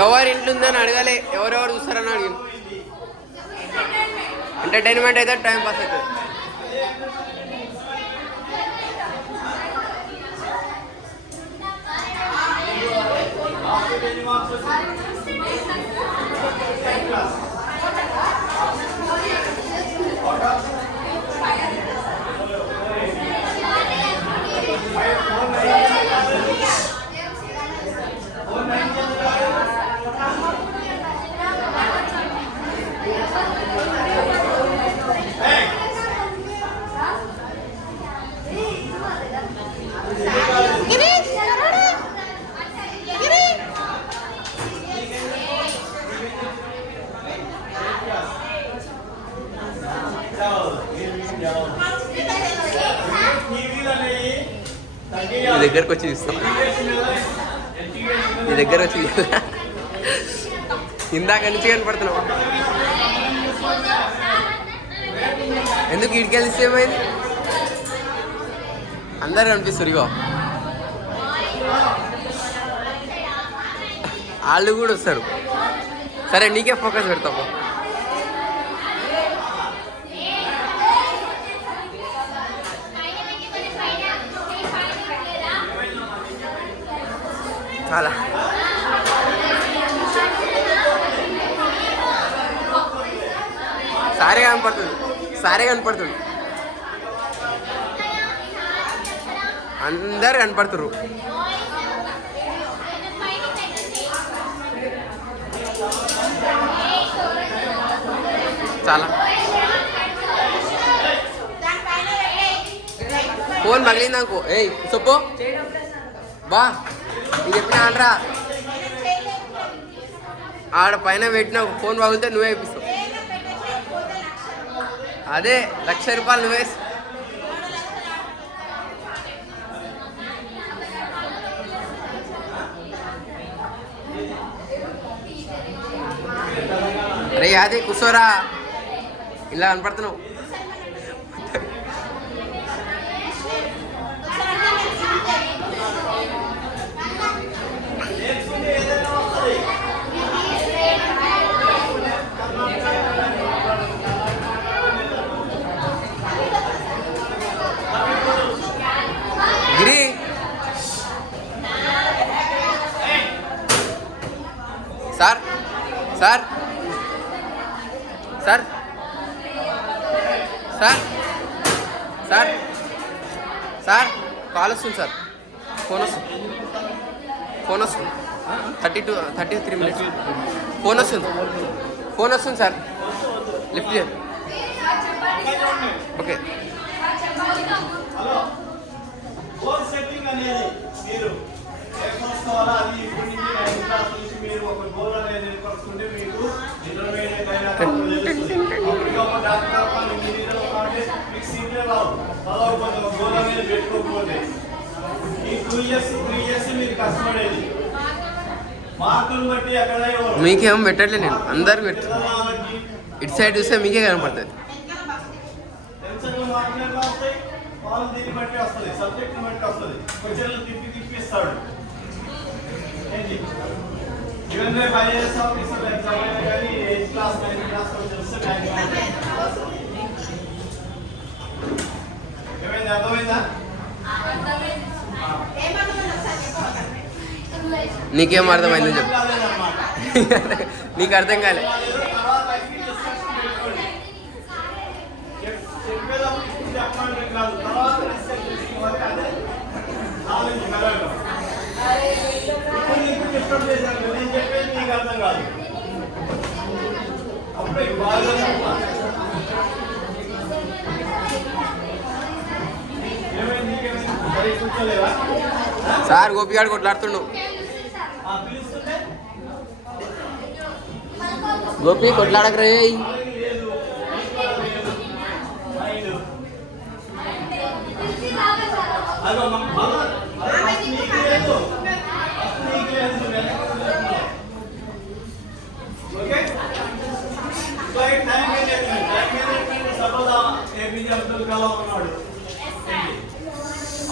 ఎవరు ఇంట్లో ఉందని అడగాలి, ఎవరెవరు చూస్తారని అడిగి. ఎంటర్టైన్మెంట్ అయితే టైం పాస్ అవుతుంది. మార్క్స్ వచ్చింది? 10th class. Out of 你దగ్గరకు వచ్చి ఇస్తాం నీ దగ్గర వచ్చి ఇందాక నుంచి కనపడుతున్నావు ఎందుకు ఇటుకెళ్ళి ఏమైంది అందరు కనిపిస్తారు ఇగో వాళ్ళు కూడా వస్తారు సరే నీకే ఫోకస్ పెడతాము చాలా సారే కనపడుతుంది అందరు కనపడుతురు చాలా ఫోన్ మగిలింది అనుకో ఏయ్ చెప్పు బా ఇది చెప్పినా అనరా ఆడ పైన పెట్టిన ఫోన్ పగిలితే నువ్వే ఇప్పిస్తావు అదే 1,00,000 రూపాయలు నువ్వే అరే అదే కూర్చోరా ఇలా కనపడుతున్నావు Giri sir sir sir sir sir sir call వస్తుంది సార్ ఫోన్ వస్తుంది 33 మినిట్స్ ఫోన్ వస్తుంది సార్ లిఫ్ట్ చేయండి ఓకే హలో గోల్ సెట్టింగ్ అనేది మీరు ఎక్స్పోవాలి అది ఇప్పుడు నుంచి 9th క్లాస్ నుంచి మీరు ఒక గోల్ అనేది ఏర్పరచుకుంటే మీకు ఇంటర్మీడియట్ అయినా ఒక డాక్టర్ అవ్వాలి ఇంజనీర్ అవ్వాలి మీకు సీనియర్ రావు చదవకపోతే ఒక గోల్ అనేది పెట్టుకోకపోతే ఈ 2 ఇయర్స్ 3 ఇయర్స్ మీరు కష్టపడేది మార్కులు బట్టి ఎక్కడ మీకేం పెట్టట్లే నేను అందరు పెట్టు ఇటు సైడ్ చూస్తే మీకే కనపడుతుంది మార్కులు ఎట్లా వస్తాయి వాళ్ళు దీన్ని బట్టి వస్తుంది సబ్జెక్ట్ని బట్టి వస్తుంది క్వశ్చన్లు తిప్పిస్తాడు ఏంటి ఈవెన్ రేపు ఐఏఎస్ ఆఫీసర్ ఎగ్జామ్ అయినా కానీ 8th class 9th class questions ఏమైంది అర్థమైందా నీకేం అర్థమైందో చెప్పు నీకు అర్థం కాలే నేను చెప్పేది నీకు అర్థం కాదు అప్పుడే బాగా ఏమైంది నీకేమైంది సరే కూర్చోలేవా సార్ గోపిగాడు కొట్లాడుతుండు పిలుస్తుంటే గోపి కొట్లాడక రే లేదు అదో ఓకే సో ఈ time management suppose APJ Abdul Kalam ఉన్నాడు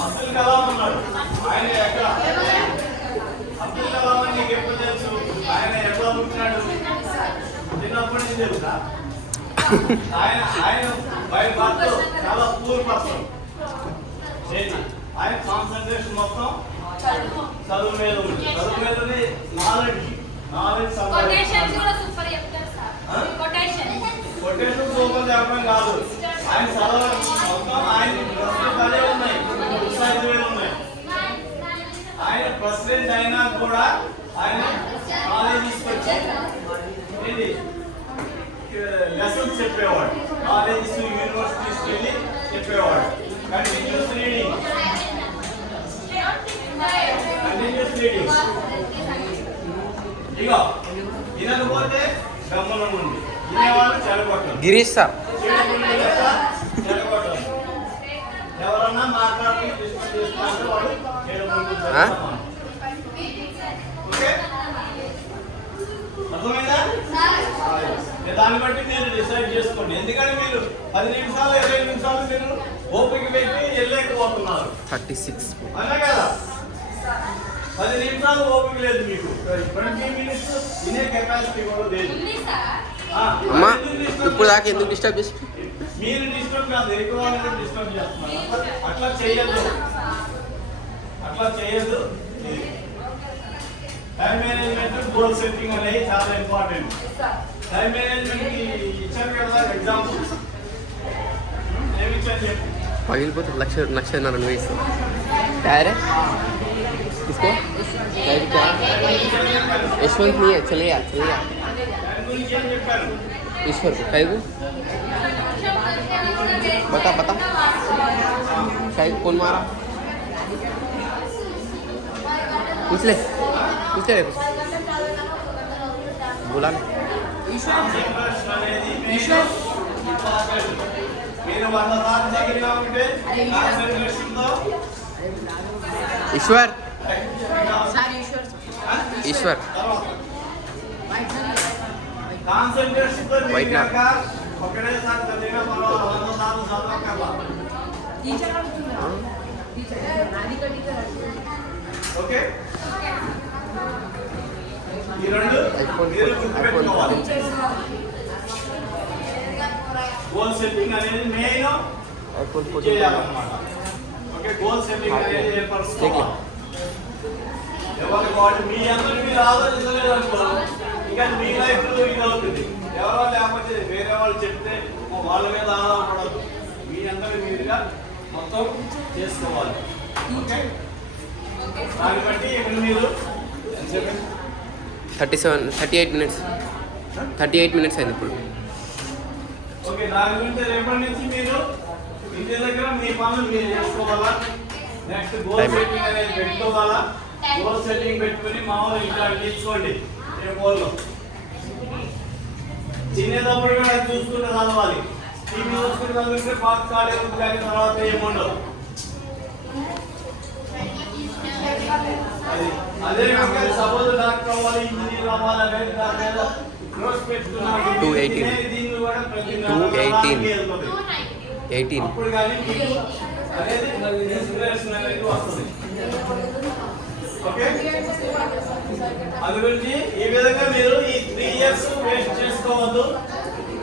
అబ్దుల్ కలాం ఉన్నాడు ఆయన ఎక్కడ అబ్దుల్ కలాం అని నీకు ఎప్పుడు తెలుసు ఆయన ఎట్లా పుట్టినాడు చిన్నప్పటి నుంచి తెలుసా ఆయన బై బర్త్ చాలా పూర్ పర్సన్ ఆయన కాన్సన్ట్రేషన్ మొత్తం చదువు మీద ఉంది చదువు మీద నాలెడ్జ్ నాలెడ్జ్ కొటేషన్స్ కూడా సూపర్ చెప్తారు ఆ? సార్ కొటేషన్ కొటేషన్ సూపర్ చెప్పడం కాదు, ఆయన చదవడం మొత్తం ఆయన ప్రశ్నలు అదే ఉన్నాయి, 5,000 ఉన్నాయి. ఆయన ప్రెసిడెంట్ అయినా కూడా ఆయన కాలేజ్ తీసుకొచ్చి ఏంటి లెసన్స్ చెప్పేవాడు, కాలేజెస్ యూనివర్సిటీస్ వెళ్ళి చెప్పేవాడు. Continuous reading, continuous reading. ఇక వినకపోతే గమనం ఉంది, వినేవాళ్ళు చెడగొట్టరు, గిరీష్ సార్ చెడగొట్టరు. ఎవరన్నా మాట్లాడి డిస్కస్ చేసుకుంటే వాడు ఆ? ఓకే, అర్థమైందా? దాన్ని బట్టి మీరు డిసైడ్ చేసుకోండి. ఎందుకంటే మీరు 10 నిమిషాలు 20 నిమిషాలు మీరు ఓపిక పెట్టి వెళ్ళలేకపోతున్నారు, 36. అన్నా కదా? 10 నిమిషాలు ఓపిక లేదు మీకు, 20 మినిట్స్ వినే కెపాసిటీ కూడా లేదు. ఉంది సార్ ఆ, అమ్మా ఎందుకు disturb ఇప్పుడు దాకా ఎందుకు డిస్టర్బ్ చేసి మీరు డిస్టర్బ్ కాదు, ఎక్కువ డిస్టర్బ్ చేస్తున్నారు. అట్లా చేయొద్దు, అట్లా చేయొద్దు. టైం మేనేజ్మెంట్, గోల్ సెట్టింగ్ అనేది చాలా ఇంపార్టెంట్. టైం మేనేజ్మెంట్ కి ఇచ్చారు కదా ఎగ్జాంపుల్స్, ఏమి ఇచ్చారు చెప్పు. పగిలిపోతే 1,00,000 నువ్వు ఇస్తావు तैयार है किसको यशवंत नहीं है चले यार దాని గురించి ఏం చెప్పారు? ईश्वर को कई को बता बता कई को कौन मारा पूछ ले रे कुछ बोला ना కాన్సంట్రేషన్ అనేది మీరు 100 సార్లు చదివినా ఉంటే కాన్సంట్రేషన్ తో ईश्वर ईश्वर కాన్సంట్రేషన్ తో White మీరు nut. కనుక ఒకటేసారి చదివినా మనం 100 సార్లు చదవక్కర్లా. ఓకే, ఈ రెండు మీరు గుర్తుపెట్టుకోవాలి. గోల్ సెట్టింగ్ అనేది మెయిన్ చేయాలన్నమాట. ఓకే, గోల్ సెట్టింగ్ అనేది ఏర్పరచుకోవాలి. ఎవరి వాళ్ళు మీ అందరూ మీరు ఆలోచించలేదు అనుకో, ఇక మీ లైఫ్ ఇది అవుతుంది. ఎవరో లేకపోతే వేరే వాళ్ళు చెప్తే వాళ్ళ మీద ఆధారపడదు, మీ అందరూ మీరుగా మొత్తం చేసుకోవాలి. ఓకే, దాన్ని బట్టి ఇప్పుడు మీరు 38 మినిట్స్ 38 మినిట్స్ అయింది ఇప్పుడు ఓకే, దాని గురించి రేపటి నుంచి మీరు ఇంటి దగ్గర మీ పనులు మీరు చేసుకోవాలా. నెక్స్ట్ గోల్ సెట్టింగ్ అనేది పెట్టుకోవాలా. గోల్ సెట్టింగ్ పెట్టుకుని మామూలు ఇట్లా తీసుకోండి రేపు తినేటప్పుడు కూడా అది చూసుకుంటే చదవాలి. టీవీ చూసుకుంటే చదివితే పాస్ కాలేదు కానీ తర్వాత ఏముండవు. అదే కనుక సపోజ్ డాక్టర్ అవ్వాలి, ఇంజనీర్ అవ్వాలి అనేది దాని మీద క్రోస్ పెట్టుకున్నాను. 218. దీన్ని కూడా ప్రతి 218. 18 అప్పుడు కానీ మీకు అనేది ఇన్స్పిరేషన్ అనేది వస్తుంది. ఓకే, అది గురించి ఈ విధంగా మీరు ఈ 3 ఇయర్స్ వేస్ట్ చేసుకోవద్దు.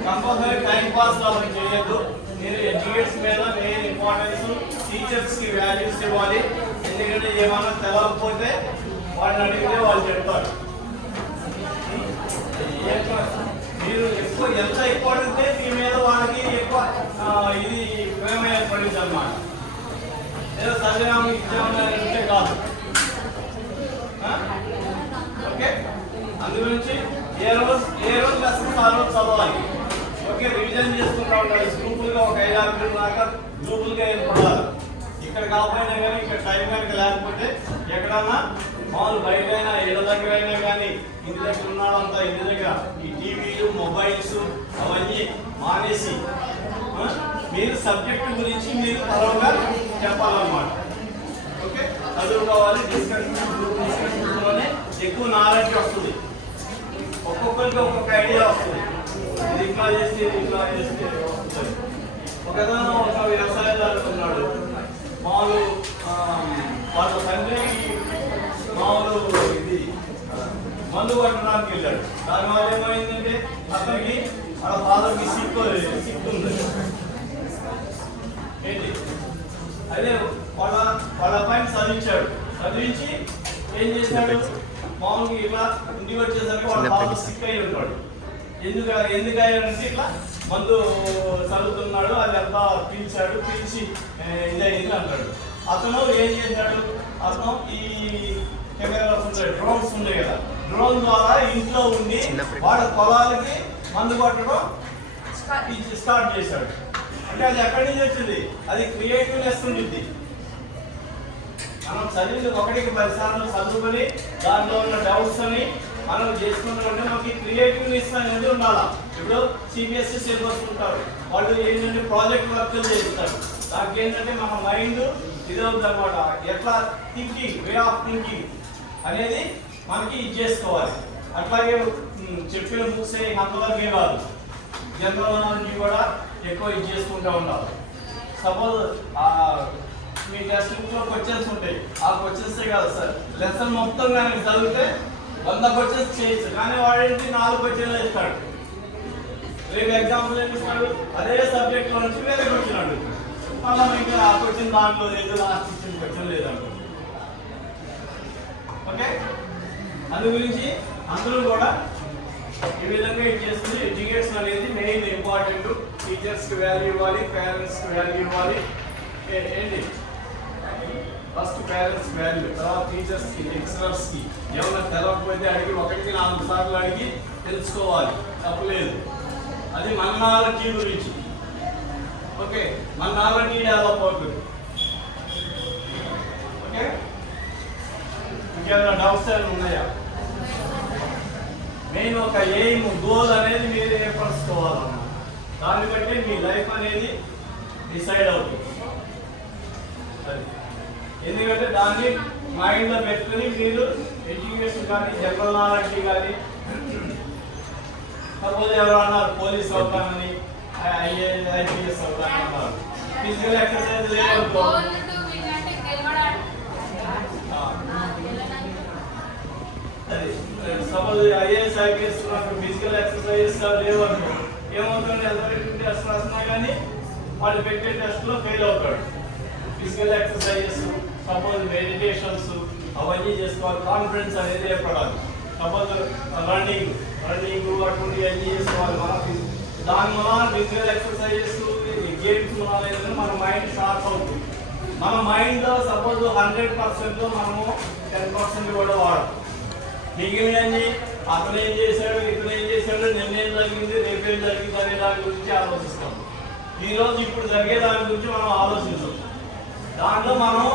కంపల్సరీ టైం పాస్ అలా చేయొద్దు. మీరు ఎడ్యుకేషన్ మీద మెయిన్ ఇంపార్టెన్స్, టీచర్స్ కి వాల్యూస్ ఇవ్వాలి. ఎందుకంటే ఏమైనా తెలవకపోతే వాళ్ళని అడిగితే వాళ్ళు చెప్తారు. మీరు ఎక్కువ ఎంత ఎక్కువ అడిగితే మీ మీద వాళ్ళకి ఎక్కువ ఇది ప్రేమ ఏర్పడింది అన్నమాట. ఏదో సజనామం ఇచ్చామంటే కాదు. ఓకే, అందు గురించి ఏ రోజు లెసన్స్ ఆ రోజు చదవాలి. ఓకే, రివిజన్ చేసుకుంటా ఉండాలి. గ్రూపులుగా ఒక 5-6 గంటల దాకా గ్రూపులుగా ఏర్పడాలి. ఇక్కడ కాకపోయినా కానీ ఇక్కడ టైం కనుక లేకపోతే ఎక్కడన్నా మామూలు బయట అయినా ఇళ్ళ దగ్గర అయినా కానీ ఇంటి దగ్గర ఉన్నాడంతా ఇంటి దగ్గర ఈ టీవీలు మొబైల్స్ అవన్నీ మానేసి మీరు సబ్జెక్టు గురించి మీరు తరవుగా చెప్పాలన్నమాట. ఓకే, చదువుకోవాలి. డిస్కషన్లోనే ఎక్కువ నాలెడ్జ్ వస్తుంది. ఒక్కొక్కరికి ఒక్కొక్క ఐడియా వస్తుంది. ఇది ఇట్లా చేస్తే వస్తుంది. ఒకతను ఒక వ్యవసాయదారుడు ఉన్నాడు. మామూలు వాళ్ళ తండ్రి మామూలు ఇది మందు కొట్టడానికి వెళ్ళాడు. దానివల్ల ఏమైందంటే అతనికి వాళ్ళ ఫాదర్కి సిక్ ఉంది. ఏంటి అదే వాళ్ళ పైన చదివించాడు. చదివించి ఏం చేశాడు, మామూలుగా ఇట్లా ఇంటికి వచ్చేసరికి వాడు చిన్న బాగా పెద్ద. సిక్ అయి ఉంటాడు. ఎందుకు అయ్యాడంటే ఇట్లా మందు చదువుతున్నాడు, అది అంతా పిలిచి ఇదైంది అంటాడు. అతను ఏం చేశాడు, అతను ఈ కెమెరాస్ ఉంటాయి, డ్రోన్స్ ఉన్నాయి కదా, డ్రోన్ ద్వారా ఇంట్లో ఉండి వాడు పొలాలకి మందు కొట్టడం స్టార్ట్ చేశాడు. అంటే అది ఎక్కడి నుంచి వచ్చింది? అది క్రియేటివ్నెస్ ఉంటుంది. మనం చదివింది 1కి 10 సార్లు చదువుకొని దాంట్లో ఉన్న డౌట్స్ అని మనం చేసుకుంటామంటే మనకి క్రియేటివ్నెస్ అనేది ఉండాలి. ఇప్పుడు సిబిఎస్ఈ సిలబస్ ఉంటారు, వాళ్ళు ఏంటంటే ప్రాజెక్ట్ వర్క్ చేస్తారు. దానికి ఏంటంటే మన మైండ్ ఇదవుతుంది అనమాట. ఎట్లా థింకింగ్, వే ఆఫ్ థింకింగ్ అనేది మనకి ఇది చేసుకోవాలి. అట్లాగే చెప్పిన బుక్స్ అంతవరకే కాదు, జనరల్ నాలెడ్జ్ కూడా ఎక్కువ ఇది చేసుకుంటూ ఉండాలి. సపోజ్ మీ టెక్స్ట్ బుక్లో క్వశ్చన్స్ ఉంటాయి, ఆ క్వశ్చన్స్ కాదు సార్, లెసన్ మొత్తం కానీ చదివితే 100 క్వశ్చన్స్ చేయొచ్చు. కానీ వాడింటి 4 క్వశ్చన్లు ఇస్తాడు. రేపు ఎగ్జాంపుల్ ఏమి ఇస్తాడు, అదే సబ్జెక్ట్లో నుంచి వేరే క్వశ్చన్ అడుగుతాడు. మళ్ళీ ఇంకా ఆ క్వశ్చన్ దాంట్లో లేదు, లాస్ట్ ఇచ్చిన క్వశ్చన్ లేదంటాడు. ఓకే, అందు గురించి అందరూ కూడా ఈ విధంగా ఇది చేస్తుంది. ఎడ్యుకేషన్ అనేది మెయిన్ ఇంపార్టెంట్. టీచర్స్కి వాల్యూ ఇవ్వాలి, పేరెంట్స్కి వాల్యూ ఇవ్వాలి. ఏంటి ఫస్ట్ పేరెంట్స్ వాల్యూ, తర్వాత టీచర్స్కి, లెక్చరర్స్కి. ఏమైనా తెలవకపోతే అడిగి 1కి 4 సార్లు అడిగి తెలుసుకోవాలి, తప్పలేదు. అది మన నాలెడ్జీ గురించి. ఓకే, మన నాలెడ్జీ డెవలప్ అవుతుంది. ఓకే, ఇంకేమైనా డౌట్స్ ఏమైనా ఉన్నాయా? మెయిన్ ఒక ఎయిమ్, గోల్ అనేది మీరు ఏర్పరచుకోవాలన్నమాట. దాన్ని బట్టి మీ లైఫ్ అనేది డిసైడ్ అవుతుంది. అది ఎందుకంటే దాన్ని మైండ్లో పెట్టుకుని మీరు ఎడ్యుకేషన్ కానీ, జనరల్ నాలెడ్జ్ కానీ, సపోజ్ ఎవరు అన్నారు పోలీస్ అవుతానని, ఐపీఎస్ అవుతానన్నారు, ఫిజికల్ ఎక్సర్సైజ్ లేదనుకో, అది suppose IAS IPS physical exercises లేవనుకో, ఏమవుతుంది? ఎంత టెస్ట్ రాసినా కానీ వాళ్ళు పెట్టే టెస్ట్లో ఫెయిల్ అవుతాడు. ఫిజికల్ ఎక్సర్సైజెస్, సపోజ్ మెడిటేషన్స్ అవన్నీ చేసుకోవాలి. కాన్ఫిడెన్స్ అనేది ఏర్పడాలి. సపోజ్ రన్నింగ్ అటువంటి అన్నీ చేసుకోవాలి. దాని వల్ల ఫిజికల్ ఎక్సర్సైజెస్, గేమ్స్ వల్ల మన మైండ్ షార్ప్ అవుతుంది. మన మైండ్లో సపోజ్ 100%లో మనము 10% కూడా వాడతాం. మిగిలినన్ని అతను ఏం చేశాడు, ఇతను ఏం చేశాడు, నిన్నేం జరిగింది, రేపేం జరిగింది అనే దాని గురించి ఆలోచిస్తాం. ఈరోజు ఇప్పుడు జరిగే దాని గురించి మనం ఆలోచించాం. దాంట్లో మనం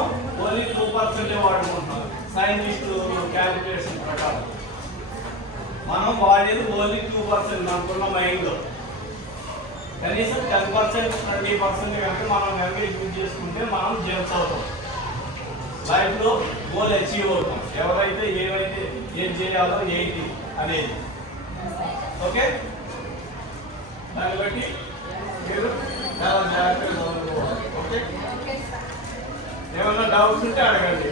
ఓన్లీ 2% వాడుకుంటున్నాం. సైంటిస్టులు క్యాలిక్యులేషన్ ప్రకారం మనం వాడేది ఓన్లీ 2% మనకున్న మైండ్లో. కనీసం 10%, 20% కనుక మనం మెమరీ యూజ్ చేసుకుంటే మనం జెమ్స్ అవుతాం. లైఫ్లో గోల్ అచీవ్ అవుతాం. ఎవరైతే ఏం చేయాలో ఏంటి అనేది. ఓకే, దాన్ని బట్టి మీరు చాలా జాగ్రత్తగా చదువుకోవాలి. ఓకే, ఏమైనా డౌట్స్ ఉంటే అడగండి.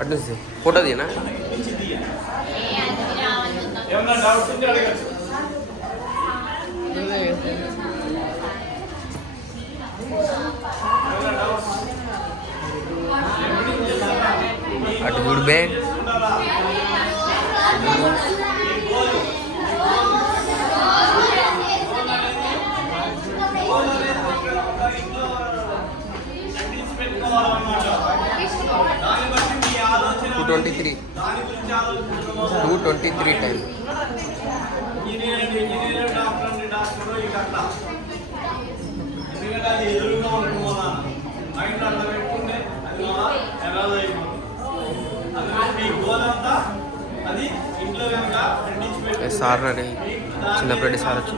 అటు ఫోటో తీయనా? ఏమైనా డౌట్స్ ఉంటే అడగచ్చు. అటు చూడు బే. దాని 223 టైం. ఇంజనీర్ డాక్టర్ ఇట్లా ఎందుకంటే అది ఎదురుగా ఉంటుంది. మైండ్ అట్లా పెట్టుకుంటే అది ఎర్రలు అయిపోతుంది. అందుకని మీ గోల్ అంతా అది ఇంట్లో కనుక సార్ చిన్నప్పటి సార్ వచ్చి